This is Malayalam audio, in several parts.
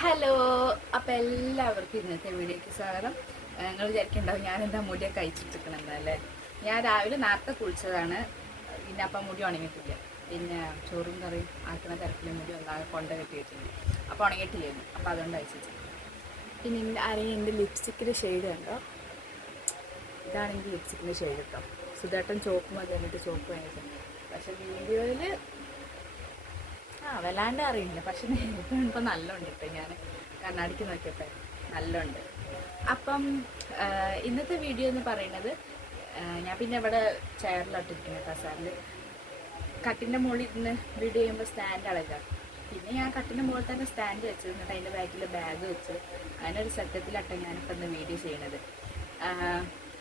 ഹലോ, അപ്പോൾ എല്ലാവർക്കും ഇന്നത്തെ വീഡിയോയ്ക്ക് സ്വാഗതം. നിങ്ങൾ വിചാരിക്കുന്നുണ്ടാവും ഞാൻ എന്താ മുടിയൊക്കെ അയച്ചിട്ടിരിക്കണമെന്നല്ലേ. ഞാൻ രാവിലെ നേരത്തെ കുളിച്ചതാണ്. പിന്നെ അപ്പം മുടി ഉണങ്ങിയിട്ടില്ല. പിന്നെ ചോറും കറിയും ആക്കുന്ന തിരക്കിൽ മുടി ഒന്നാകെ കൊണ്ട കെട്ടിയിട്ടുണ്ട്. അപ്പോൾ ഉണങ്ങിയിട്ടില്ലായിരുന്നു. അപ്പോൾ അതുകൊണ്ട് അയച്ചിട്ട്. പിന്നെ ആരെങ്കിലും എൻ്റെ ലിപ്സ്റ്റിക്കിൻ്റെ ഷെയ്ഡ് കണ്ടോ? ഇതാണെങ്കിൽ ലിപ്സ്റ്റിക്കിൻ്റെ ഷെയ്ഡ് കേട്ടോ. സുധേട്ടൻ ചോപ്പ് മതി എന്നിട്ട് ചോപ്പ് വാങ്ങിയിട്ടുണ്ട്. പക്ഷെ വീഡിയോയിൽ വല്ലാണ്ട് അറിയില്ല. പക്ഷെ ഇപ്പോൾ നല്ലുണ്ട് കേട്ടോ. ഞാൻ കണ്ണാടിക്ക് നോക്കിയപ്പോൾ നല്ലുണ്ട്. അപ്പം ഇന്നത്തെ വീഡിയോ എന്ന് പറയുന്നത്, ഞാൻ പിന്നെ ഇവിടെ ചെയറിലോട്ടിരിക്കുന്നു കസാറിൽ. കട്ടിൻ്റെ മുകളിൽ ഇരുന്ന് വീഡിയോ ചെയ്യുമ്പോൾ സ്റ്റാൻഡ് അളക്കാം. പിന്നെ ഞാൻ കട്ടിൻ്റെ മുകളിൽ തന്നെ സ്റ്റാൻഡ് വെച്ച്, എന്നിട്ട് അതിൻ്റെ ബാക്കിൽ ബാഗ് വെച്ച് അങ്ങനെ ഒരു സെറ്റപ്പിലാട്ടോ ഞാനിപ്പോൾ ഇന്ന് വീഡിയോ ചെയ്യണത്.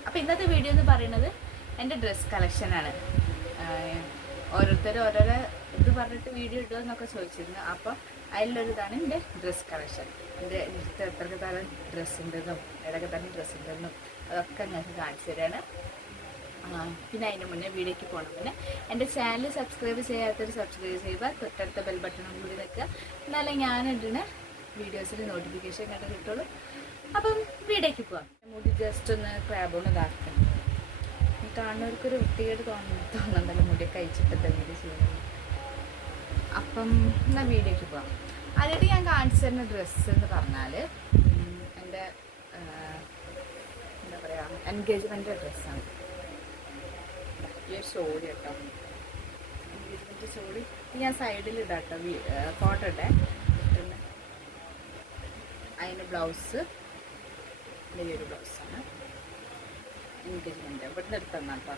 അപ്പോൾ ഇന്നത്തെ വീഡിയോ എന്ന് പറയുന്നത് എൻ്റെ ഡ്രസ്സ് കളക്ഷനാണ്. ഓരോരുത്തരും ഓരോരോ ഇത് പറഞ്ഞിട്ട് വീഡിയോ ഇടുക എന്നൊക്കെ ചോദിച്ചിരുന്നു. അപ്പം അതിലൊരിതാണ് എൻ്റെ ഡ്രസ്സ് കളക്ഷൻ. എൻ്റെ ഇഷ്ടം എത്രയൊക്കെ തരം ഡ്രസ്സ് ഉണ്ടെന്നും ഏതൊക്കെ തരം ഡ്രസ്സ് ഉണ്ടെന്നും അതൊക്കെ ഞങ്ങൾക്ക് കാണിച്ചു തരാണ്. പിന്നെ അതിന് മുന്നേ വീഡിയോയ്ക്ക് പോകണം. പിന്നെ എൻ്റെ ചാനൽ സബ്സ്ക്രൈബ് ചെയ്യാത്തൊരു സബ്സ്ക്രൈബ് ചെയ്യുക, തൊട്ടടുത്ത ബെൽ ബട്ടണും കൂടി നിൽക്കുക. എന്നാലേ ഞാനിടുന്ന വീഡിയോസിൽ നോട്ടിഫിക്കേഷൻ കണ്ട് കിട്ടുള്ളൂ. അപ്പം വീഡിയോയ്ക്ക് പോകാം. മുടി ജസ്റ്റ് ഒന്ന് ക്രാബോണ് ഇതാക്കാം. കാണുന്നവർക്കൊരു വൃത്തികേട് തോന്നുന്നുണ്ടല്ലോ മുടിയൊക്കെ അയച്ചിട്ടല്ലേ വീഡിയോ ചെയ്യുന്നത്. അപ്പം എന്നാൽ വീഡിയോയ്ക്ക് പോകാം. ആദ്യമായിട്ട് ഞാൻ കാണിച്ചു തരുന്ന ഡ്രസ്സ് എന്ന് പറഞ്ഞാൽ എൻ്റെ എന്താ പറയുക, എൻഗേജ്മെൻ്റ് ഡ്രസ്സാണ്. ഈ ഒരു ഷോളി കേട്ടോ, എൻഗേജ്മെൻറ്റ് ഷോളി. ഞാൻ സൈഡിൽ ഇടാം കേട്ടോ, ഫോട്ടോ ഇട്ടേ. അതിന് ബ്ലൗസ് ഈ ഒരു ബ്ലൗസാണ് എൻഗേജ്മെൻറ്റ്. ഇവിടെ നിന്ന് എടുത്തന്നാ കേട്ടോ.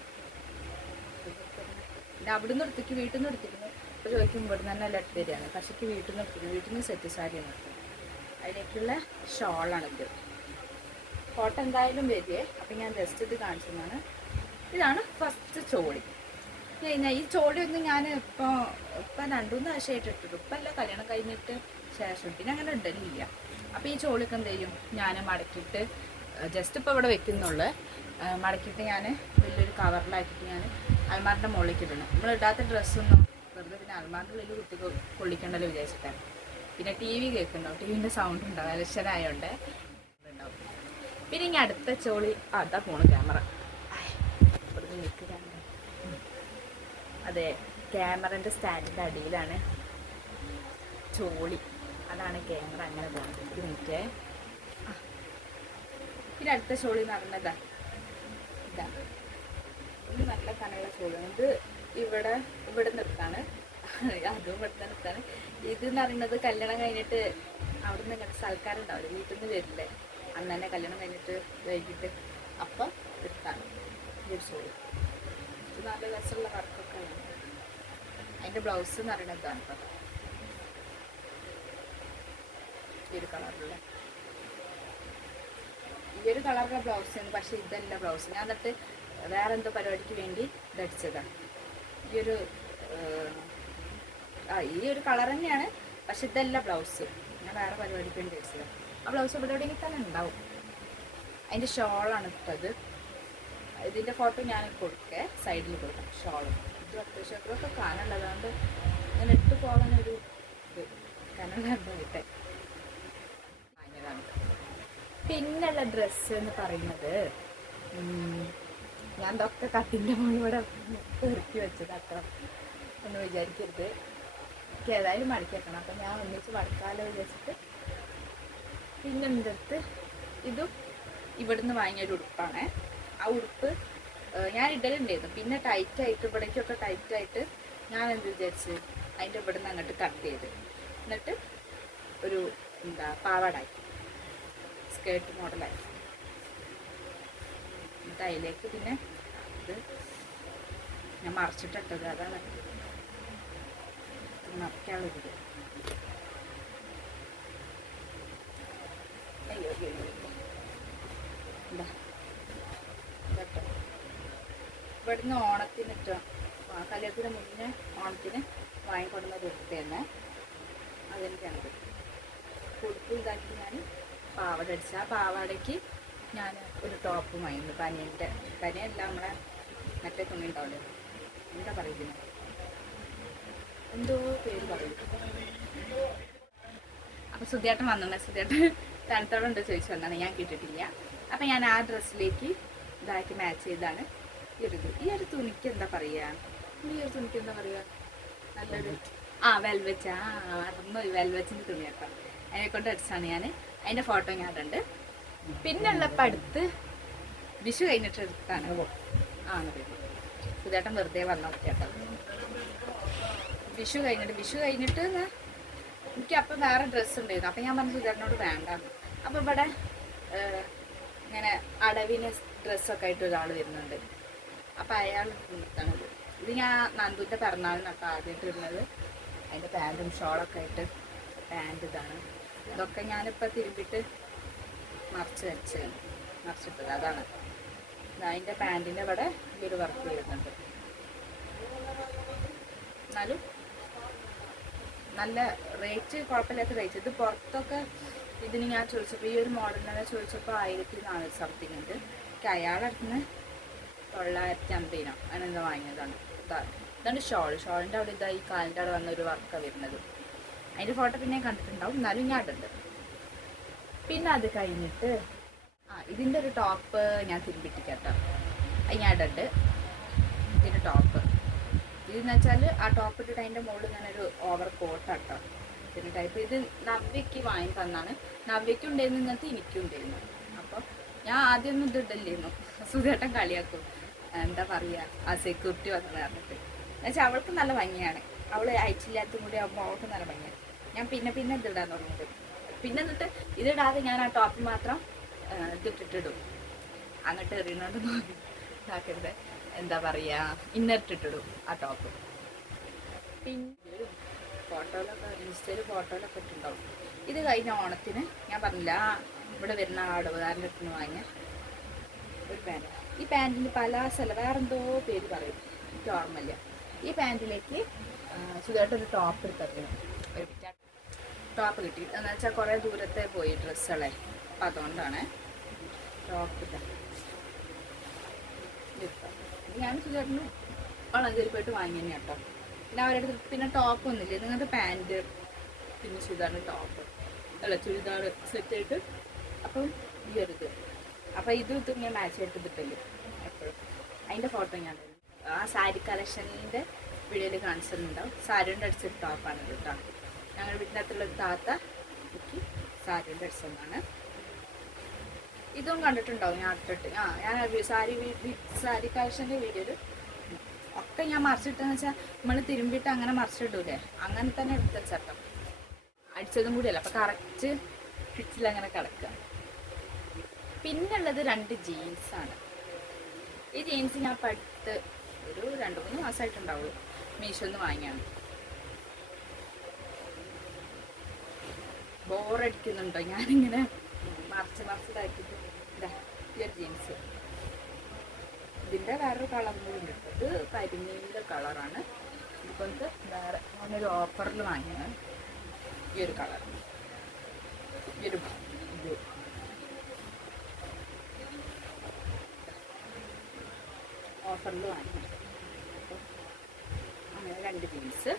പിന്നെ അവിടെ നിന്ന് എടുത്തേക്ക് വീട്ടിൽ നിന്ന് എടുത്തിരുന്നു. അപ്പോൾ ചോദിക്കും ഇവിടെ നിന്ന് തന്നെ ലെറ്റ് തരികയാണ്. പക്ഷേ വീട്ടിൽ നിന്ന് എടുത്തിരുന്നു. വീട്ടിൽ നിന്ന് സെറ്റ് സാരിയാണ് എടുത്തത്. അതിലേക്കുള്ള ഷോളാണിത്. ഫോട്ടോ എന്തായാലും വരികയെ. അപ്പം ഞാൻ ജസ്റ്റ് ഇത് കാണിച്ചതാണ്. ഇതാണ് ഫസ്റ്റ് ചോളി. കഴിഞ്ഞാൽ ഈ ചോളിയൊന്നും ഞാൻ ഇപ്പം 2-3 ആഴ്ചയായിട്ട് ഇട്ടിട്ടു. ഇപ്പം അല്ല, കല്യാണം കഴിഞ്ഞിട്ട് ശേഷം പിന്നെ അങ്ങനെ ഇടലില്ല. അപ്പോൾ ഈ ചോളിയൊക്കെ എന്ത് ചെയ്യും, ഞാൻ മടക്കിയിട്ട് ജസ്റ്റ് ഇപ്പോൾ ഇവിടെ വെക്കുന്നുള്ളൂ. മടക്കിയിട്ട് ഞാൻ വലിയൊരു കവറിലാക്കിയിട്ട് ഞാൻ അൽമാറിൻ്റെ മുകളിലേക്ക് ഇടണം. നമ്മൾ ഇടാത്ത ഡ്രസ്സൊന്നും വെറുതെ പിന്നെ അൽമാറിൻ്റെ ഉള്ളിൽ കുട്ടിക്ക് കൊള്ളിക്കണ്ടല്ലോ വിചാരിച്ചിട്ടാണ്. പിന്നെ ടി വി കേൾക്കുന്നുണ്ടാവും, ടി വിൻ്റെ സൗണ്ട് ഉണ്ടാവും, ഇലക്ഷനായതുകൊണ്ട് ഉണ്ടാവും. പിന്നെ ഇനി അടുത്ത ചോളി അതാ പോണു ക്യാമറ. ഇവിടുന്ന് നിൽക്ക് ക്യാമറ. അതെ, ക്യാമറൻ്റെ സ്റ്റാൻഡിൻ്റെ അടിയിലാണ് ചോളി. അതാണ് ക്യാമറ അങ്ങനെ പോകുന്നത്. ഒരു മിനിറ്റേ. പിന്നെ അടുത്ത ചോളി എന്ന് പറഞ്ഞതാ ഇതാണ്. ഇത് നല്ല കനയുള്ള ചോളിയാണ്. ഇത് ഇവിടെ നിർത്താണ്, അതും ഇവിടെ നിർത്താണ്. ഇതെന്ന് പറയുന്നത് കല്യാണം കഴിഞ്ഞിട്ട് അവിടെ നിന്ന് ഇങ്ങനത്തെ സൽക്കാരുണ്ടാവില്ല, വീട്ടിൽ നിന്ന് വരില്ലേ, അന്ന് തന്നെ കല്യാണം കഴിഞ്ഞിട്ട് വൈകിട്ട് അപ്പം നിർത്താണ് ഈ ഒരു ചോളി. ഇത് നല്ല രസമുള്ള വർക്കൊക്കെ ആണ്. അതിൻ്റെ ബ്ലൗസ് എന്ന് പറയുന്നത് ഇതാണ് കേട്ടോ, ഈ ഒരു കളറിലുള്ള ഈ ഒരു കളറിൻ്റെ ബ്ലൗസാണ്. പക്ഷേ ഇതല്ല ബ്ലൗസ്. ഞാൻ എന്നിട്ട് വേറെ എന്തോ പരിപാടിക്ക് വേണ്ടി ധരിച്ചതാണ്. ഈ ഒരു കളർ തന്നെയാണ്, പക്ഷെ ഇതല്ല ബ്ലൗസ്. ഞാൻ വേറെ പരിപാടിക്ക് വേണ്ടി ധരിച്ചതാണ്. ആ ബ്ലൗസ് ഇവിടെ എവിടെയെങ്കിൽ തന്നെ ഉണ്ടാവും. അതിൻ്റെ ഷോളാണ് ഇട്ടത്. ഇതിൻ്റെ ഫോട്ടോ ഞാൻ കൊടുക്കേ, സൈഡിൽ കൊടുക്കാം ഷോളും. ഇത് അത്യാവശ്യമൊക്കെ കാനുള്ളതുകൊണ്ട് അങ്ങനെ ഇട്ട് പോകാനൊരു ഇത് കനലായിട്ട് പിന്നുള്ള ഡ്രസ്സ് എന്ന് പറയുന്നത്, ഞാൻ ഇതൊക്കെ കട്ടിൻ്റെ മുകളിൽ ഇവിടെ പെറുക്കി വെച്ചതാട്ടോ, എന്ന് വിചാരിക്കരുത്. എനിക്ക് ഏതായാലും മടക്കി വെക്കണം. അപ്പം ഞാൻ ഒന്നിച്ച് മടക്കാലോ വിചാരിച്ചിട്ട് പിന്നെ എൻ്റെ അടുത്ത് ഇതും ഇവിടുന്ന് വാങ്ങിയൊരു ഉടുപ്പാണ്. ആ ഉടുപ്പ് ഞാൻ ഇടലുണ്ടായിരുന്നു. പിന്നെ ടൈറ്റായിട്ട് ഇവിടേക്കൊക്കെ ടൈറ്റായിട്ട് ഞാൻ എന്ത് വിചാരിച്ച് അതിൻ്റെ ഇവിടുന്ന് അങ്ങോട്ട് കട്ട് ചെയ്ത് എന്നിട്ട് ഒരു പാവാടാക്കി, സ്കേർട്ട് മോഡലായി. എന്നിട്ട് അതിലേക്ക് പിന്നെ ഇത് ഞാൻ മറച്ചിട്ടിട്ടത്. അതാണ് മറക്കാനുള്ളത്. അയ്യോ എന്താ കേട്ടോ, ഇവിടുന്ന് ഓണത്തിന് കല്യാണത്തിന് മുന്നേ ഓണത്തിന് വാങ്ങിക്കൊണ്ടുവന്ന ഉടുപ്പ് തന്നെ അതെനിക്കാണത്. ഉടുപ്പ് ഇതാക്കി ഞാൻ പാവാട അടിച്ച ആ പാവാടയ്ക്ക് ഞാൻ ഒരു ടോപ്പ് വാങ്ങി. പനിയല്ല, നമ്മളെ മറ്റേ തുണി ഉണ്ടാവില്ലേ, എന്താ പറയുന്നത്, എന്തോ പേര് പറയും, അപ്പോൾ സുധിയേട്ടൻ വന്നിട്ടുണ്ട്. സുധിയേട്ടൻ തണുത്തോളം ഉണ്ട് ചോദിച്ചു വന്നാണ്, ഞാൻ കേട്ടിട്ടില്ല. അപ്പം ഞാൻ ആ ഡ്രസ്സിലേക്ക് ഇതാക്കി മാച്ച് ചെയ്താണ് ഈ ഒരു തുണിക്ക് എന്താ പറയുക, നല്ലൊരു വെൽവെറ്റ്. വെൽവെറ്റിൻ്റെ തുണി കേട്ടോ, അതിനെ കൊണ്ട് അടിച്ചാണ് ഞാൻ. അതിൻ്റെ ഫോട്ടോ ഞാൻ ഇടുന്നുണ്ട്. പിന്നുള്ളപ്പോൾ അടുത്ത് വിഷു കഴിഞ്ഞിട്ട് എടുത്താണ്. സുധേട്ടൻ വെറുതെ വന്നോ കേട്ടോ. വിഷു കഴിഞ്ഞിട്ട് എനിക്ക് അപ്പം വേറെ ഡ്രസ്സ് ഉണ്ടായിരുന്നു. അപ്പം ഞാൻ പറഞ്ഞു സുധേട്ടനോട് വേണ്ട. അപ്പം ഇവിടെ ഇങ്ങനെ അടവിന് ഡ്രസ്സൊക്കെ ആയിട്ട് ഒരാൾ വരുന്നുണ്ട്. അപ്പം അയാൾ നിർത്തണത് ഇത് ഞാൻ നന്ദുവിൻ്റെ പിറന്നാളിനൊക്കെ ആദ്യമായിട്ട് വരുന്നത്. അതിൻ്റെ പാൻറ്റും ഷോളൊക്കെ ആയിട്ട് പാൻറ്റ് ഇതാണ്. ഇതൊക്കെ ഞാനിപ്പോൾ തിരുമ്പിട്ട് മറിച്ചിട്ടത് അതാണ്. അതിൻ്റെ പാൻറ്റിൻ്റെ ഇവിടെ ഈ ഒരു വർക്ക് വരുന്നുണ്ട്. എന്നാലും നല്ല റേറ്റ് കുഴപ്പമില്ലാത്ത റേറ്റ്. ഇത് പുറത്തൊക്കെ ഇതിന് ഞാൻ ചോദിച്ചപ്പോൾ, ഈ ഒരു മോഡലിനെ ചോദിച്ചപ്പോൾ 1400 സംതിങ് ഉണ്ട്. എനിക്ക് അയാളുടെ അടുത്ത് 950 അങ്ങനെന്താ വാങ്ങിയതാണ്. ഇതാണ് ഷോളിൻ്റെ അവിടെ ഈ കാലിൻ്റെ അവിടെ വന്നൊരു വർക്കാണ് വരുന്നത്. അതിൻ്റെ ഫോട്ടോ പിന്നെ കണ്ടിട്ടുണ്ടാവും, എന്നാലും ഞാൻ ഇടുന്നുണ്ട്. പിന്നെ അത് കഴിഞ്ഞിട്ട് ഇതിൻ്റെ ഒരു ടോപ്പ് ഞാൻ തിരുമ്പിട്ടിക്കാട്ടോ, അത് ഞാൻ ഇടുന്നുണ്ട്. ഇതിൻ്റെ ടോപ്പ് ഇതെന്ന് വെച്ചാൽ ആ ടോപ്പ് ഇട്ടിട്ട് അതിൻ്റെ മുകളിൽ ഞാനൊരു ഓവർ കോട്ടാട്ടോ ഇതിൻ്റെ ടൈപ്പ്. ഇത് നവ്യയ്ക്ക് വാങ്ങി തന്നാണ്. നവ്യയ്ക്കും ഉണ്ടായിരുന്നു, ഇങ്ങനത്തെ എനിക്കും ഉണ്ടായിരുന്നു. അപ്പോൾ ഞാൻ ആദ്യമൊന്നും ഇത് ഇടല്ലായിരുന്നു. സുധേട്ടൻ കളിയാക്കും, എന്താ പറയുക, ആ സെക്യൂരിറ്റി വന്നത് പറഞ്ഞിട്ട്. എന്നുവെച്ചാൽ അവൾക്ക് നല്ല ഭംഗിയാണ്, അവൾ അയച്ചില്ലാത്തും കൂടി ആകുമ്പോൾ അവൾക്ക് നല്ല ഭംഗിയാണ്. ഞാൻ പിന്നെ ഇതിടാൻ തുടങ്ങിയത്. പിന്നെ എന്നിട്ട് ഇതിടാതെ ഞാൻ ആ ടോപ്പ് മാത്രം ഇതിട്ടിട്ടിടും. അങ്ങോട്ട് എറിയുന്നോണ്ട് ഇതാക്കരുത്, എന്താ പറയുക, ഇന്നറിട്ടിട്ടിടും ആ ടോപ്പ്. പിന്നെ ഫോട്ടോയിലൊക്കെ ഇൻസ്റ്റയിൽ ഫോട്ടോയിലൊക്കെ ഇട്ടുണ്ടാവും. ഇത് കഴിഞ്ഞ ഓണത്തിന് ഞാൻ പറഞ്ഞില്ല, ഇവിടെ വരുന്ന ആടുകാരൻ്റെ അടുത്ത് നിന്ന് വാങ്ങിയ ഒരു പാൻറ്റ്. ഈ പാൻറ്റിന് പല വേറെന്തോ പേര് പറയും, എനിക്ക് ഓർമ്മയില്ല. ഈ പാൻറ്റിലേക്ക് സുഖമായിട്ടൊരു ടോപ്പ് എടുത്തിരുന്നു. ഒരു ടോപ്പ് കിട്ടി എന്ന് വെച്ചാൽ കുറേ ദൂരത്തെ പോയി ഡ്രസ്സുകളെ, അപ്പം അതുകൊണ്ടാണ് ടോപ്പ് ഇട്ടത്. ഞാൻ സുഖമായിട്ടിന് വളഞ്ചേരി പോയിട്ട് വാങ്ങി തന്നെ കേട്ടോ. പിന്നെ അവരുടെ അടുത്ത് പിന്നെ ടോപ്പൊന്നുമില്ല, നിങ്ങളുടെ പാൻറ്റ് പിന്നെ ചുരിദാർ ടോപ്പ് അല്ല ചുരിദാർ സെറ്റായിട്ട്. അപ്പം ഈ ഒരു ഇത് അപ്പം ഇതും ഞാൻ മാച്ച് ആയിട്ട് ഇതിട്ടല്ലോ എപ്പോഴും. അതിൻ്റെ ഫോട്ടോ ഞാൻ ആ സാരി കളക്ഷനിൻ്റെ വീഡിയോയിൽ കാണിച്ചിട്ടുണ്ടാവും. സാരി കൊണ്ട് അടിച്ചൊരു ടോപ്പാണ് ഇത് കേട്ടോ. ഞങ്ങളുടെ വീട്ടിനകത്തുള്ളൊരു താത്ത എനിക്ക് സാരി കൊണ്ട് അടിച്ചതാണ്. ഇതും കണ്ടിട്ടുണ്ടാവും ഞാൻ ഇട്ടിട്ട്. ഞാൻ സാരി കളക്ഷൻ്റെ വീഡിയോയിൽ ഒക്കെ ഞാൻ മറിച്ചിട്ടെന്ന് വെച്ചാൽ നമ്മൾ തിരുമ്പിയിട്ട് അങ്ങനെ മറിച്ചിടൂലേ, അങ്ങനെ തന്നെ എടുത്ത ചട്ടം അടിച്ചതും കൂടിയല്ല. അപ്പം കറക്റ്റ് ഫിറ്റിലങ്ങനെ കിടക്കുക. പിന്നുള്ളത് 2 ജീൻസാണ്. ഈ ജീൻസ് ഞാൻ ഇപ്പം അടുത്ത് ഒരു 2-3 മാസമായിട്ടുണ്ടാവുള്ളൂ, മീഷോന്ന് വാങ്ങിയാണ്. ബോറടിക്കുന്നുണ്ടോ ഞാനിങ്ങനെ മറിച്ചിട്ടാക്കിയിട്ട്? ഇതാ ഈ ഒരു ജീൻസ്, ഇതിൻ്റെ വേറൊരു കളറും കൂടി ഉണ്ട്. ഇത് കരിമീനിൻ്റെ കളറാണ്. ഇപ്പോഴത്തെ വേറെ ഞാനൊരു ഓഫറിൽ വാങ്ങിയാണ് ഈ ഒരു കളർ. ഈ ഒരു ഇത് ഓഫറിൽ വാങ്ങി. അപ്പോൾ അങ്ങനെ 2 ജീൻസ്.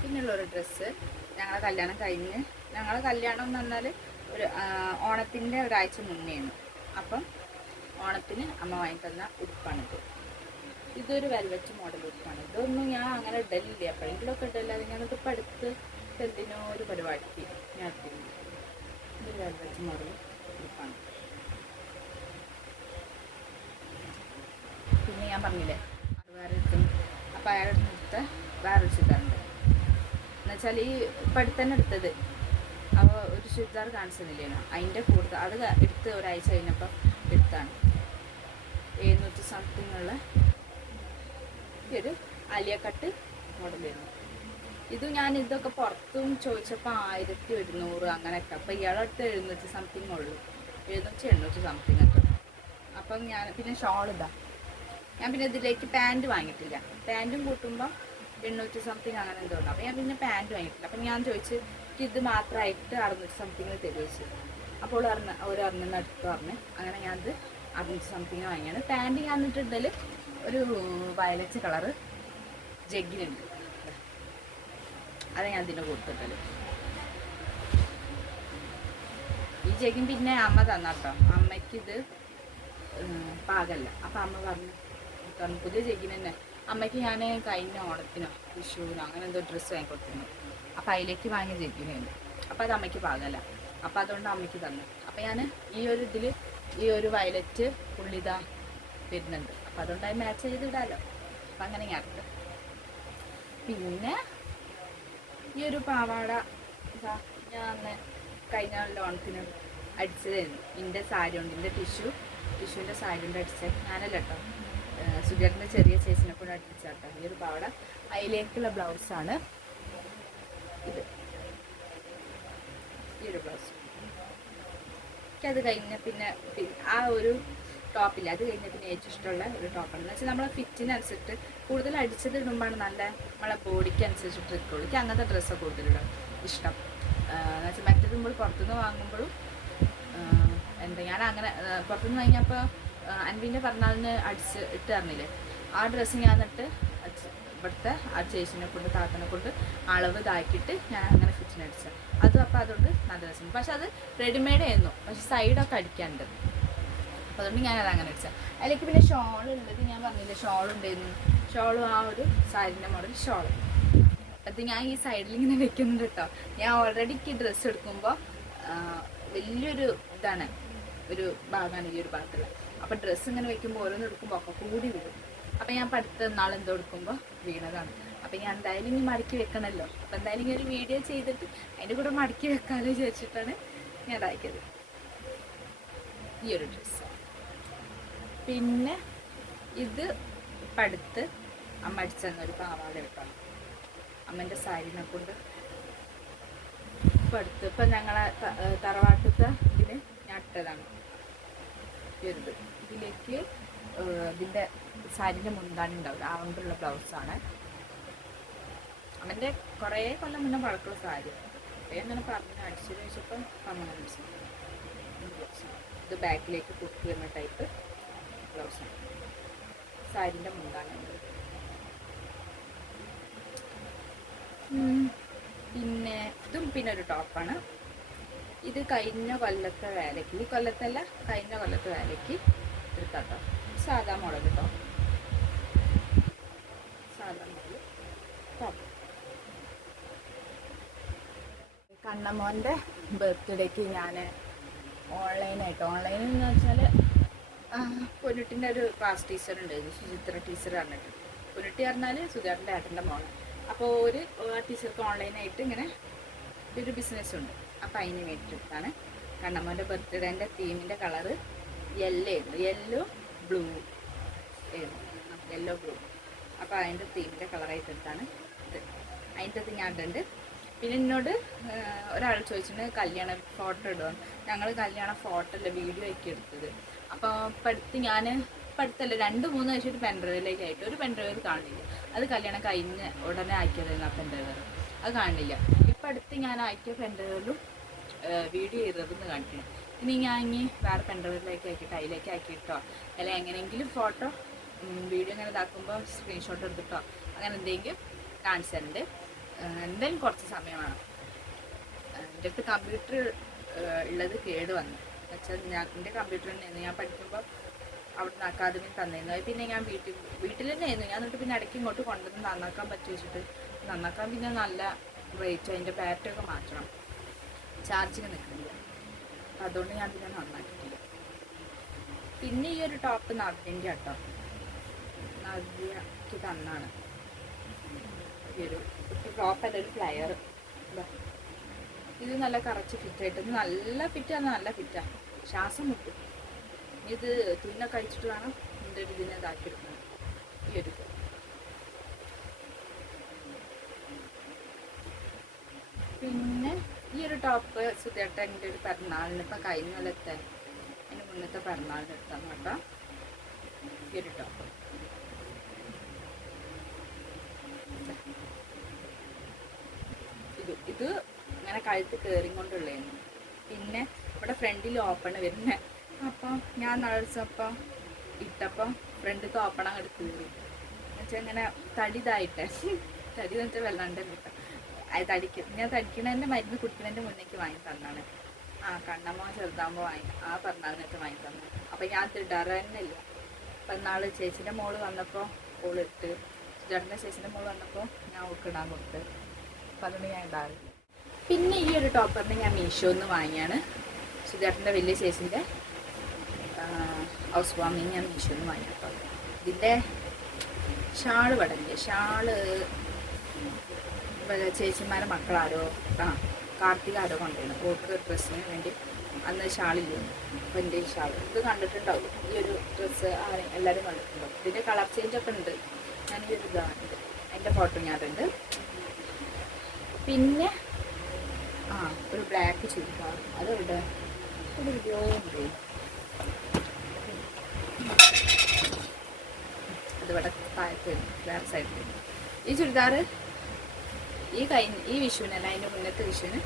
പിന്നുള്ളൊരു ഡ്രസ്സ് ഞങ്ങളെ കല്യാണം കഴിഞ്ഞ്, ഞങ്ങളെ കല്യാണം എന്ന് പറഞ്ഞാൽ ഒരു ഓണത്തിൻ്റെ ഒരാഴ്ച മുന്നേയാണ്. അപ്പം ഓണത്തിന് അമ്മ വാങ്ങിത്തന്ന ഉടുപ്പാണിത്. ഇതൊരു വെൽവെറ്റ് മോഡൽ ഉടുപ്പാണ്. ഇതൊന്നും ഞാൻ അങ്ങനെ ഇടലില്ല, എപ്പോഴെങ്കിലുമൊക്കെ ഇടല്ലാതെ. ഞാനിതിപ്പോൾ അടുത്ത് എന്തിനോ ഒരു പരിപാടിക്ക് ഞാൻ ഇട്ടിരുന്നു. ഇതൊരു വെൽവെറ്റ് മോഡൽ ഉടുപ്പാണ്. പിന്നെ ഞാൻ പറഞ്ഞില്ലേ വേറെ എടുത്തും, അപ്പോൾ അയാളുടെ അടുത്ത് വേറൊരു ചുരിദാറുണ്ട്. എന്നുവെച്ചാൽ ഈ ഇപ്പം അടുത്ത് തന്നെ എടുത്തത്. അപ്പോൾ ഒരു ചുരിദാർ കാണിച്ചിരുന്നില്ലേനോ, അതിൻ്റെ കൂടുതൽ അത് എടുത്ത് ഒരാഴ്ച കഴിഞ്ഞപ്പോൾ എടുത്താണ്. 700 സംതിങ് ഉള്ള ഒരു ആലിയ കട്ട് മോഡൽ വരുന്നു. ഇത് ഞാൻ ഇതൊക്കെ പുറത്തും ചോദിച്ചപ്പോൾ 1100 അങ്ങനെയൊക്കെ. അപ്പോൾ ഇയാളുടെ അടുത്ത് 700 സംതിങ് ഉള്ളൂ, 700-800 സംതിങ് ഒക്കെ. അപ്പം ഞാൻ പിന്നെ ഷോൾ ഇതാ, ഞാൻ പിന്നെ ഇതിലേക്ക് പാൻറ്റ് വാങ്ങിയിട്ടില്ല. പാൻറ്റും കൂട്ടുമ്പോൾ 800 സംതിങ് അങ്ങനെ എന്തോ ഉണ്ട്. അപ്പോൾ ഞാൻ പിന്നെ പാൻറ്റ് വാങ്ങിയിട്ടില്ല. അപ്പം ഞാൻ ചോദിച്ച് ഇത് മാത്രമായിട്ട് 600 സംതിങ് തരുവച്ചു. അപ്പോൾ ഒരെണ്ണം അടുത്ത് പറഞ്ഞ് അങ്ങനെ ഞാനത് 600 സംതിങ് വാങ്ങിയാണ്. പാൻറ്റ് ഞാൻ ഇട്ടിട്ടുണ്ടെങ്കിൽ ഒരു വയലറ്റ് കളറ് ജഗ്ഗിനുണ്ട്. അത് ഞാൻ ഇതിന് കൊടുത്തിട്ടത്. ഈ ജഗ്ഗിൻ പിന്നെ അമ്മ തന്നാട്ടോ. അമ്മയ്ക്കിത് പാകല്ല. അപ്പം അമ്മ പറഞ്ഞു പുതിയ ജഗ്ഗിന് തന്നെ. അമ്മയ്ക്ക് ഞാൻ കഴിഞ്ഞ ഓണത്തിനോ വിഷുവിനോ അങ്ങനെ എന്തോ ഡ്രസ്സ് വാങ്ങി കൊടുത്തിരുന്നു. അപ്പം അതിലേക്ക് വാങ്ങിയ ജഗ്ഗിനായിരുന്നു. അപ്പം അത് അമ്മയ്ക്ക് പാകല്ല. അപ്പം അതുകൊണ്ട് അമ്മയ്ക്ക് തന്നു. അപ്പം ഞാൻ ഈ ഒരു ഇതിൽ ഈ ഒരു വയലറ്റ് പുള്ളിതാ വരുന്നുണ്ട്. അപ്പം അതുകൊണ്ട് അത് മാച്ച് ചെയ്തിടാമല്ലോ. അപ്പം അങ്ങനെ ഞാൻ എടുത്ത്. പിന്നെ ഈ ഒരു പാവാട ഇതാ ഞാൻ അന്ന് കഴിഞ്ഞ ഓണത്തിന് അടിച്ചതായിരുന്നു. എൻ്റെ സാരി കൊണ്ട്, എൻ്റെ ടിഷ്യൂൻ്റെ സാരി കൊണ്ട് അടിച്ചത് ഞാനല്ല കേട്ടോ. സുജേട്ടൻ്റെ ചെറിയ ചേച്ചിനെ കൂടെ അടിച്ചാട്ടോ ഈ ഒരു പാവാട. അതിലേക്കുള്ള ബ്ലൗസാണ് ഇത്. ഈ ഒരു ബ്ലൗസ് അത് കഴിഞ്ഞ പിന്നെ ആ ഒരു ടോപ്പില്ല. അത് കഴിഞ്ഞ പിന്നെ ഏറ്റവും ഇഷ്ടമുള്ള ഒരു ടോപ്പാണ്. എന്ന് വെച്ചാൽ നമ്മളെ ഫിറ്റിനനുസരിച്ചിട്ട് കൂടുതൽ അടിച്ചത് ഇടുമ്പോഴാണ് നല്ല നമ്മളെ ബോഡിക്ക് അനുസരിച്ചിട്ട് ഇട്ടുള്ളൂ. എനിക്ക് അങ്ങനത്തെ ഡ്രസ്സാണ് കൂടുതലിടാം ഇഷ്ടം. എന്ന് വെച്ചാൽ മറ്റേത് നമ്മൾ പുറത്തുനിന്ന് വാങ്ങുമ്പോഴും എന്താ ഞാൻ അങ്ങനെ പുറത്തുനിന്ന് വാങ്ങിയപ്പോൾ അൻവിൻ്റെ പിറന്നാളിന് അടിച്ച് ഇട്ട് തന്നില്ലേ, ആ ഡ്രസ്സ് ഞാൻ എന്നിട്ട് ഇവിടുത്തെ ആ ചേച്ചിനെ കൊണ്ട് താത്തനെ കൊണ്ട് അളവ് ഇതാക്കിയിട്ട് ഞാൻ അങ്ങനെ ഫിറ്റിനടിച്ചത്. അതും അപ്പോൾ അതുകൊണ്ട് നല്ല രസമുണ്ട്. പക്ഷെ അത് റെഡിമെയ്ഡ് ആയിരുന്നു. പക്ഷെ സൈഡൊക്കെ അടിക്കാനുണ്ട്. അപ്പോൾ അതുകൊണ്ട് ഞാനത് അങ്ങനെ അടിച്ചത്. അതിലേക്ക് പിന്നെ ഷോൾ ഉള്ളത് ഞാൻ പറഞ്ഞില്ലേ, ഷോളുണ്ടായിരുന്നു. ഷോളും ആ ഒരു സാരിൻ്റെ മോഡൽ ഷോൾ അത് ഞാൻ ഈ സൈഡിൽ ഇങ്ങനെ വെക്കുന്നുണ്ട് കേട്ടോ. ഞാൻ ഓൾറെഡി ഈ ഡ്രസ്സ് എടുക്കുമ്പോൾ വലിയൊരു ഇതാണ്, ഒരു ഭാഗമാണ് ഈ ഒരു ഭാഗത്തുള്ള. അപ്പോൾ ഡ്രസ്സ് ഇങ്ങനെ വെക്കുമ്പോൾ ഓരോന്ന് എടുക്കുമ്പോൾ ഒക്കെ കൂടി വീഴും. അപ്പം ഞാൻ അടുത്ത നാളെന്തോ എടുക്കുമ്പോൾ വീണതാണ്. അപ്പം ഞാൻ എന്തായാലും ഇനി മടക്കി വെക്കണമല്ലോ. അപ്പം എന്തായാലും ഇങ്ങനെ ഒരു വീഡിയോ ചെയ്തിട്ട് അതിൻ്റെ കൂടെ മടക്കി വെക്കാമല്ലോ വിചാരിച്ചിട്ടാണ് ഞാൻ ഇതാക്കിയത് ഈ ഒരു ഡ്രസ്സ്. പിന്നെ ഇത് പടുത്ത് അമ്മ അടിച്ചു തന്നൊരു പാവാട കേട്ടോ. അമ്മേൻ്റെ സാരിനെ കൊണ്ട് പടുത്ത് ഇപ്പം ഞങ്ങളെ തറവാട്ടത്തെ ഇതിന് ഞാൻ ഇട്ടതാണ് വരുന്നത്. ഇതിലേക്ക് ഇതിൻ്റെ സാരിൻ്റെ മുന്താണി ഉണ്ടാവില്ല, ആ കൊണ്ടുള്ള ബ്ലൗസാണ്. അമ്മൻ്റെ കുറേ കൊല്ലം മുന്നേ പഴക്കമുള്ള സാരി. അപ്പോൾ അങ്ങനെ പറഞ്ഞു അടിച്ചത് വെച്ചപ്പോൾ അമ്മ അടിച്ചു. ഇത് ബാക്കിലേക്ക് കുത്തി വരുന്ന ടൈപ്പ് ബ്ലൗസാണ്. സാരിൻ്റെ മുന്താണി ഉണ്ട്. പിന്നെ ഇതും പിന്നെ ഒരു ടോപ്പാണ്. ഇത് കഴിഞ്ഞ കൊല്ലത്തെ വേലയ്ക്ക്, ഈ കൊല്ലത്തല്ല കഴിഞ്ഞ കൊല്ലത്തെ വേലയ്ക്ക് എടുത്താട്ടോ. സാധാ മോഡൽ കേട്ടോ, സാധാ മോഡൽ ടോപ്പ്. കണ്ണമോൻ്റെ ബർത്ത്ഡേക്ക് ഞാൻ ഓൺലൈനെന്ന് വെച്ചാൽ പൊന്നുട്ടിൻ്റെ ഒരു ക്ലാസ് ടീച്ചറുണ്ട്, സുചിത്ര ടീച്ചർ പറഞ്ഞിട്ട്. പൊന്നുട്ടി പറഞ്ഞാൽ സുജാറിൻ്റെ ഏട്ടൻ്റെ മോള്. അപ്പോൾ ഒരു ടീച്ചർക്ക് ഓൺലൈനായിട്ട് ഇങ്ങനെ ഒരു ബിസിനസ്സുണ്ട്. അപ്പോൾ അതിന് വേണ്ടിയിട്ടാണ് കണ്ണമ്മൻ്റെ ബർത്ത്ഡേൻ്റെ തീമിൻ്റെ കളറ് യെല്ലോ ആയിരുന്നു, യെല്ലോ ബ്ലൂ ആയിരുന്നു, യെല്ലോ ബ്ലൂ. അപ്പോൾ അതിൻ്റെ തീമിൻ്റെ കളറായിട്ടെടുത്താണ് ഇത്. അതിൻ്റെ അത് ഞാൻ ഇടുന്നുണ്ട്. പിന്നെ എന്നോട് ഒരാൾ ചോദിച്ചിട്ടുണ്ട് കല്യാണ ഫോട്ടോ ഇടുക. ഞങ്ങൾ കല്യാണ ഫോട്ടോ അല്ല വീഡിയോ ഒക്കെ എടുത്തത്. അപ്പോൾ ഇപ്പം അടുത്തല്ല 2-3 ആഴ്ചയായിട്ട് പെൻഡ്രൈവിലേക്ക് ആയിട്ട് ഒരു പെൻഡ്രൈവ് കാണില്ല. അത് കല്യാണം കഴിഞ്ഞ് ഉടനെ ആക്കിയതായിരുന്നു ആ പെൻഡ്രൈവർ, അത് കാണില്ല. ഇപ്പം അടുത്ത് ഞാൻ ആക്കിയ പെൻഡ്രൈവിലും വീഡിയോ ചെയ്തതെന്ന് കാണിക്കണം. ഇനി ഞാൻ വേറെ പെൻഡ്രൈവിലേക്ക് ആക്കിയിട്ട് അതിലേക്ക് ആക്കിയിട്ടോ അല്ലെങ്കിൽ എങ്ങനെയെങ്കിലും ഫോട്ടോ വീഡിയോ ഇങ്ങനെ ഇതാക്കുമ്പോൾ സ്ക്രീൻഷോട്ട് എടുത്തിട്ടോ അങ്ങനെ എന്തെങ്കിലും കാണിച്ചു തരുന്നുണ്ട്. എന്തായാലും കുറച്ച് സമയമാണ്. എൻ്റെ അടുത്ത് കമ്പ്യൂട്ടർ ഉള്ളത് കേട് വന്നു വെച്ചാൽ എൻ്റെ കമ്പ്യൂട്ടർ തന്നെയായിരുന്നു ഞാൻ പഠിക്കുമ്പോൾ അവിടുന്ന് അക്കാദമി തന്നിരുന്നു. അത് പിന്നെ ഞാൻ വീട്ടിൽ തന്നെ ആയിരുന്നു. ഞാൻ എന്നിട്ട് പിന്നെ ഇടയ്ക്ക് ഇങ്ങോട്ട് കൊണ്ടുവന്ന് നന്നാക്കാൻ പറ്റി വെച്ചിട്ട് നന്നാക്കാൻ പിന്നെ നല്ല റേറ്റ്, അതിൻ്റെ ബാറ്ററിയൊക്കെ മാറ്റണം, ചാർജിങ് നിൽക്കുന്നില്ല. അപ്പം അതുകൊണ്ട് ഞാൻ പിന്നെ നന്നാക്കിയിട്ടില്ല. പിന്നെ ഈ ഒരു ടോപ്പ് നവ്യൻ്റെ കേട്ടോ, നവ്യക്ക് തന്നാണ് ഈ ഒരു ടോപ്പല്ല, ഒരു ഫ്ലയർ. ഇത് നല്ല കറക്റ്റ് ഫിറ്റായിട്ട്, ഇത് നല്ല ഫിറ്റാണ്, നല്ല ഫിറ്റാണ്, ശ്വാസം മുട്ടും. ഇത് തുന്നൊക്കെ അഴിച്ചിട്ട് വേണം ഇതിൻ്റെ ഒരു ഇതിനെ ഇതാക്കിയെടുക്കണം. ഈ ഒരു പിന്നെ ഈ ഒരു ടോപ്പ് സുധേട്ട എൻ്റെ ഒരു പിറന്നാളിന് ഇപ്പം കഴിഞ്ഞ കൊല്ലത്തെ അതിന് മുന്നത്തെ പിറന്നാളിന് എടുത്താൽ കേട്ടോ. ഈ ഒരു ടോപ്പ് ഇത് ഇങ്ങനെ കഴുത്ത് കയറിക്കൊണ്ടുള്ളതായിരുന്നു. പിന്നെ ഇവിടെ ഫ്രണ്ടിൽ ഓപ്പൺ വരുന്നത്. അപ്പം ഞാൻ നഴ്സപ്പം ഇട്ടപ്പം ഫ്രണ്ടിലത്തെ ഓപ്പൺ അങ്ങോട്ട് കയറി എന്നുവെച്ചാൽ ഇങ്ങനെ തടി ഇതായിട്ട് തടി എന്ന് വെച്ചാൽ വെള്ളാണ്ട് കിട്ടാം. അത് ഞാൻ തടിക്കണതിൻ്റെ മരുന്ന് കുടിക്കണതിൻ്റെ മുന്നേക്ക് വാങ്ങി തന്നാണ്. കണ്ണമ്മ ചെറുതാകുമ്പോൾ പറഞ്ഞിട്ട് വാങ്ങി തന്നു. അപ്പം ഞാൻ ഇടാറ് തന്നെ ഇല്ല. അപ്പം നാളെ ചേച്ചിൻ്റെ മോള് വന്നപ്പോൾ ഓളിട്ട്, സുജേട്ടൻ്റെ ചേച്ചിൻ്റെ മോള് വന്നപ്പോൾ ഞാൻ ഓൾക്ക് ഇടാൻ കൊടുത്ത്. അപ്പം അതുകൊണ്ട് ഞാൻ ഇടാറില്ല. പിന്നെ ഈ ഒരു ടോപ്പറിന് ഞാൻ മീഷോന്ന് വാങ്ങിയാണ്. സുജേട്ടൻ്റെ വലിയ ചേച്ചിൻ്റെ ഹൗസ് വാമിങ് ഞാൻ മീഷോന്ന് വാങ്ങി കേട്ടോ. ഇതിൻ്റെ ഷാള് പടല്ലേ, ഷാള് ചേച്ചിമാരെ മക്കളാരോ കാർത്തിക ആരോ കൊണ്ടുവരണം ഓർക്ക് ഡ്രസ്സിന് വേണ്ടി. അന്ന് ഷാളില്ല, അപ്പം എൻ്റെ ഈ ഷാൾ ഇത് കണ്ടിട്ടുണ്ടാവും. ഈ ഒരു ഡ്രസ്സ് എല്ലാവരും കണ്ടിട്ടുണ്ടാവും. ഇതിൻ്റെ കളർ ചേഞ്ചൊക്കെ ഉണ്ട്. ഞാൻ ഈ ഒരു ഇതാണ്, അതിൻ്റെ ഫോട്ടോ ഞാനുണ്ട്. പിന്നെ ഒരു ബ്ലാക്ക് ചുരിദാർ, അതുണ്ട് ഒരു വീഡിയോ ഉണ്ട്. അതിവിടെ താഴത്ത് വേറെ സൈഡിൽ. ഈ ചുരിദാർ ഈ വിഷുവിനല്ല, അതിൻ്റെ മുന്നത്തെ വിഷുവിന്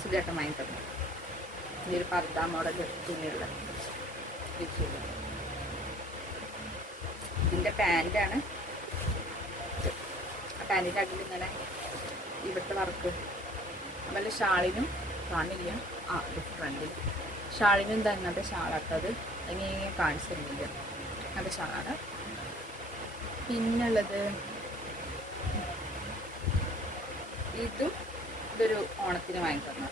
സുജേട്ടൻ വാങ്ങി തന്നു. ഈ ഒരു പർദ്ദ മോഡൽ തുണിയുള്ള ഇതിൻ്റെ പാൻറ്റാണ്. ആ പാൻറ്റിൻ്റെ അടിയിൽ ഇങ്ങനെ ഇവിടുത്തെ വർക്ക്. അതുപോലെ ഷാളിനും കാണില്ല, ഫ്രണ്ടിൽ ഷാളിനും എന്താ അങ്ങനത്തെ ഷാളാട്ടത്, അതിനെ കാണിച്ചു തരുന്നില്ല, അങ്ങനത്തെ ഷാളാണ്. പിന്നുള്ളത് ഇതൊരു ഓണത്തിന് വാങ്ങിത്തന്നു.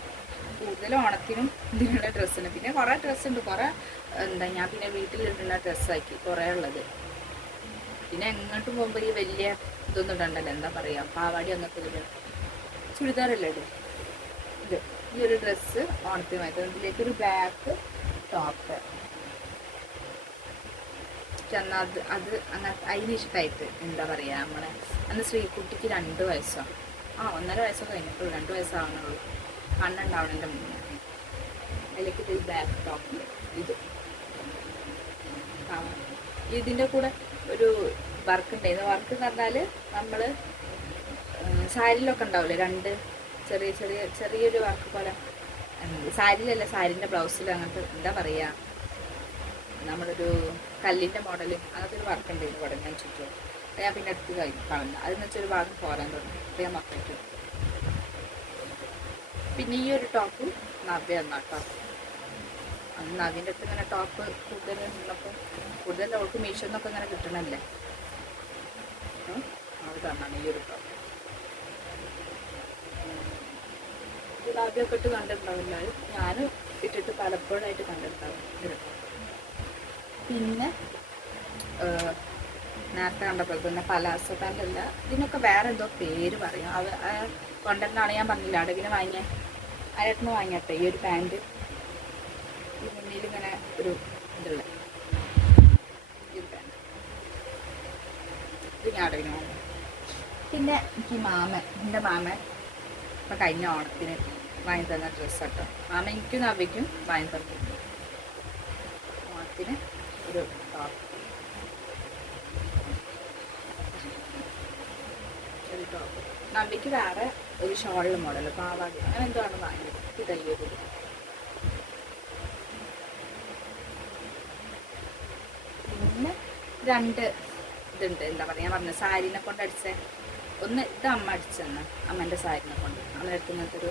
കൂടുതലും ഓണത്തിനും ഇതിനുള്ള ഡ്രസ്സിന്. പിന്നെ കുറേ ഡ്രസ്സുണ്ട്, കുറേ ഞാൻ പിന്നെ വീട്ടിലിടുന്ന ഡ്രസ്സാക്കി കുറേ ഉള്ളത്. പിന്നെ എങ്ങോട്ടും പോകുമ്പോൾ ഈ വലിയ ഇതൊന്നും ഇടണ്ടല്ലോ, എന്താ പറയുക, പാവാടി അങ്ങനത്തെ ഇതിൽ ചുരിദാറല്ലേ ഇത്. ഈ ഒരു ഡ്രസ്സ് ഓണത്തിന് വാങ്ങിത്തന്നു. ഇതിലേക്കൊരു ബ്ലാക്ക് ടോപ്പ്. എന്നാൽ അത് അങ്ങനെ അതിനിഷ്ടമായിട്ട് എന്താ പറയുക, നമ്മളെ അന്ന് ശ്രീകുട്ടിക്ക് 2 വയസ്സാണ്, 1.5 വയസ്സൊക്കെ കഴിഞ്ഞിട്ടുള്ളൂ, 2 വയസ്സാവണുള്ളൂ. കണ്ണുണ്ടാവണതിൻ്റെ മുന്നേ. അതിലേക്ക് ഇത് ബ്ലാക്ക് ടോപ്പ്. ഇതിൻ്റെ കൂടെ ഒരു വർക്ക് ഉണ്ടായിരുന്നു. വർക്ക് എന്ന് പറഞ്ഞാൽ നമ്മൾ സാരിയിലൊക്കെ ഉണ്ടാവില്ലേ, 2 ചെറിയൊരു വർക്ക് പോലെ. സാരിയിലല്ല, സാരിൻ്റെ ബ്ലൗസിൽ അങ്ങനത്തെ എന്താ പറയുക, നമ്മളൊരു കല്ലിൻ്റെ മോഡൽ അങ്ങനത്തെ ഒരു വർക്ക് ഉണ്ടായിരുന്നു ഇവിടെ ഞാൻ ചുറ്റും. ഞാൻ പിന്നെ എടുത്ത് കളഞ്ഞു. അതെന്ന് വെച്ചൊരു ഭാഗം പോരാൻ തുടങ്ങി. അപ്പോൾ ഞാൻ മക്കളിട്ടു. പിന്നെ ഈ ഒരു ടോപ്പ് നവ്യ എന്നാട്ടോ. അന്ന് നവ്യൻ്റെ അടുത്ത് ഇങ്ങനെ ടോപ്പ് കൂടുതൽ ഉള്ളപ്പോൾ കൂടുതൽ അവൾക്ക് മീഷോന്നൊക്കെ ഇങ്ങനെ കിട്ടണല്ലേ, അത് തന്നാണ് ഈ ഒരു ടോപ്പ്. ഇത് നവ്യൊക്കെ ഇട്ട് കണ്ടിട്ടുണ്ടാവില്ല, ഞാൻ ഇട്ടിട്ട് പലപ്പോഴായിട്ട് കണ്ടിട്ടുണ്ടാവും ഇത്. പിന്നെ നേരത്തെ കണ്ടപ്പോൾ തന്നെ പലാസോ പാൻ്റല്ല, ഇതിനൊക്കെ വേറെ എന്തോ പേര് പറയും. കൊണ്ടുവരുന്നതാണ് ഞാൻ പറഞ്ഞില്ല, അടവിന് വാങ്ങിയ അയാൾന്ന് വാങ്ങിയട്ടെ ഈ ഒരു പാൻറ്റ്. ഈ മുന്നിൽ ഇങ്ങനെ ഒരു ഇതുള്ള ഈ ഒരു പാൻറ്റ് ഇത് ഞാൻ അടവിന് വാങ്ങി. പിന്നെ എനിക്ക് എൻ്റെ മാമൻ ഇപ്പം കഴിഞ്ഞ ഓണത്തിന് വാങ്ങി തന്ന ഡ്രസ്സ് കേട്ടോ. മാമ എനിക്കും നവ്യയ്ക്കും വാങ്ങി തന്നിട്ടുണ്ട് ഓണത്തിന് ഒരു ടോപ്പ്. നവ്യയ്ക്ക് വേറെ ഒരു ഷോളിൽ മോഡൽ പാവാടി അങ്ങനെ എന്തോ ആണ് വാങ്ങിയത്. ഇതയ്യൊരു പിന്നെ 2 ഇതുണ്ട്, എന്താ പറയുക, ഞാൻ പറഞ്ഞത് സാരീനെ കൊണ്ട് അടിച്ച ഒന്ന്. ഇത് അമ്മ അടിച്ചെന്ന്, അമ്മേൻ്റെ സാരീനെ കൊണ്ട് അമ്മയുടെ അടുത്ത് ഇങ്ങനത്തെ ഒരു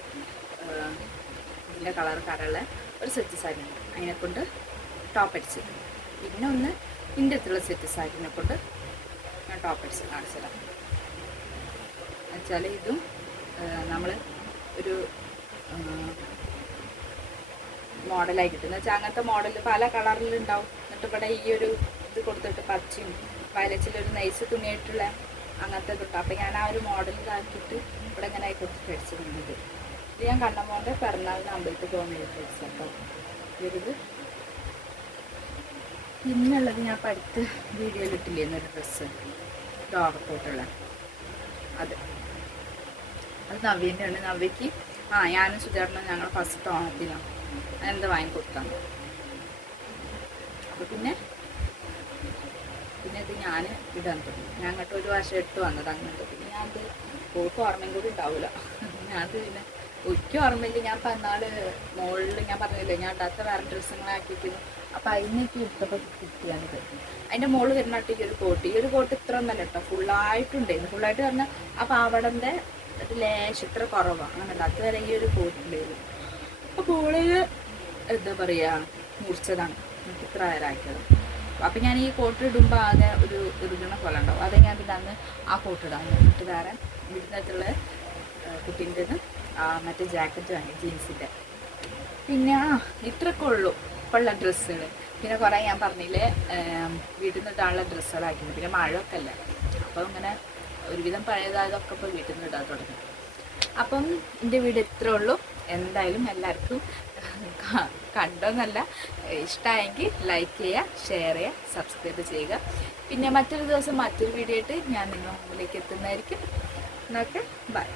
ഇതിൻ്റെ കളർ കരയുള്ള ഒരു സെറ്റ് സാരി ഉണ്ട്, അതിനെക്കൊണ്ട് ടോപ്പ് അടിച്ച്. പിന്നെ ഒന്ന് ഇതിൻ്റെ അടുത്തുള്ള സെറ്റ് സാരീനെ കൊണ്ട് ഞാൻ ടോപ്പ് അടിച്ച് കാണിച്ചതാണ്. എന്നുവെച്ചാൽ ഇതും നമ്മൾ ഒരു മോഡലായി കിട്ടും. എന്ന് വെച്ചാൽ അങ്ങനത്തെ മോഡൽ പല കളറിലുണ്ടാവും. എന്നിട്ട് ഇവിടെ ഈ ഒരു ഇത് കൊടുത്തിട്ട് പച്ചയും വയലച്ചിലൊരു നൈസ് തുണിയായിട്ടുള്ള അങ്ങനത്തെ ഇതുണ്ട്. അപ്പം ഞാൻ ആ ഒരു മോഡൽ ഇതാക്കിയിട്ട് ഇവിടെ ഇങ്ങനെ ആയി കൊടുത്തിട്ട് അടിച്ചിരുന്നത്. ഇത് ഞാൻ കണ്ണമ്മോൻ്റെ പിറന്നാളിന് അമ്പലത്തിൽ പോകുന്ന ഡ്രസ്സ് കേട്ടോ. ഇത് പിന്നുള്ളത് ഞാൻ ഇപ്പം അടുത്ത് വീഡിയോയിൽ ഇട്ടില്ലേന്നൊരു ഡ്രസ്സ് ഓവർക്കോട്ടുള്ള അത് നവ്യൻ്റെ ആണ്. നവ്യക്ക് ഞാനും സുജേട്ടനും ഞങ്ങൾ ഫസ്റ്റ് ഓണത്തിനാണ് എന്താ വാങ്ങിക്കൊടുക്കാൻ. അപ്പോൾ പിന്നെ ഇത് ഞാൻ ഇടാൻ തുടങ്ങി. ഞാൻ അങ്ങോട്ട് ഒരു വർഷം ഇട്ട് വന്നത് അങ്ങോട്ട്. പിന്നെ ഞാനത് പോക്ക് ഓർമ്മയും കൂടി ഉണ്ടാവില്ല. ഞാനത് പിന്നെ ഒരിക്കലും ഓർമ്മയില്ല. ഞാൻ പന്നാൾ മുകളിൽ ഞാൻ പറഞ്ഞില്ലേ ഞാൻ ഇടാത്ത വേറെ ഡ്രസ്സുകളാക്കിയിരിക്കുന്നു. അപ്പം അതിനൊക്കെ ഇട്ടപ്പോൾ കിട്ടിയാണിത്. അതിൻ്റെ മുകളിൽ വരുന്നിട്ട് ഈ ഒരു കോട്ട് ഇത്ര ഒന്നല്ല കേട്ടോ, ഫുള്ളായിട്ടുണ്ടായിരുന്നു. ഫുള്ളായിട്ട് പറഞ്ഞാൽ ആ പാവടൻ്റെ എന്നിട്ട് ലേശം ഇത്ര കുറവാണ് അങ്ങനെ അതുവരെ ഈ ഒരു കോട്ടിലേക്ക് അപ്പോൾ ഓളയിൽ എന്താ പറയുക മുറിച്ചതാണ് എന്നിട്ട് ഇത്ര നേരമാക്കിയത്. അപ്പം ഞാൻ ഈ കോട്ട് ഇടുമ്പോൾ ആകെ ഒരു ഇറുകണ പോലെ ഉണ്ടാവും. അത് ഞാൻ പിന്നെ അന്ന് ആ കോട്ട് ഇടാൻ എന്നിട്ട് വേറെ വീട്ടിനകത്തുള്ള കുട്ടീൻ്റെ മറ്റേ ജാക്കറ്റ് വാങ്ങി ജീൻസിൻ്റെ. പിന്നെ ഇത്രയൊക്കെ ഉള്ളൂ ഇപ്പോൾ ഉള്ള ഡ്രസ്സുകൾ. പിന്നെ കുറേ ഞാൻ പറഞ്ഞില്ലേ വീട്ടിൽ നിന്ന് ഇടാനുള്ള ഡ്രസ്സുകളാക്കിയിരുന്നു. പിന്നെ മഴയൊക്കെ അല്ല അപ്പോൾ ഇങ്ങനെ ഒരുവിധം പഴയതായതൊക്കെ ഇപ്പോൾ വീട്ടിൽ നിന്ന് ഇടാൻ തുടങ്ങി. അപ്പം എൻ്റെ വീട് ഇത്രേ ഉള്ളൂ. എന്തായാലും എല്ലാവർക്കും കണ്ടോന്നല്ല, ഇഷ്ടമായെങ്കിൽ ലൈക്ക് ചെയ്യുക, ഷെയർ ചെയ്യുക, സബ്സ്ക്രൈബ് ചെയ്യുക. പിന്നെ മറ്റൊരു ദിവസം മറ്റൊരു വീഡിയോ ആയിട്ട് ഞാൻ നിങ്ങളുടെ മുമ്പിലേക്ക് എത്തുന്നതായിരിക്കും. എന്നൊക്കെ ബൈ.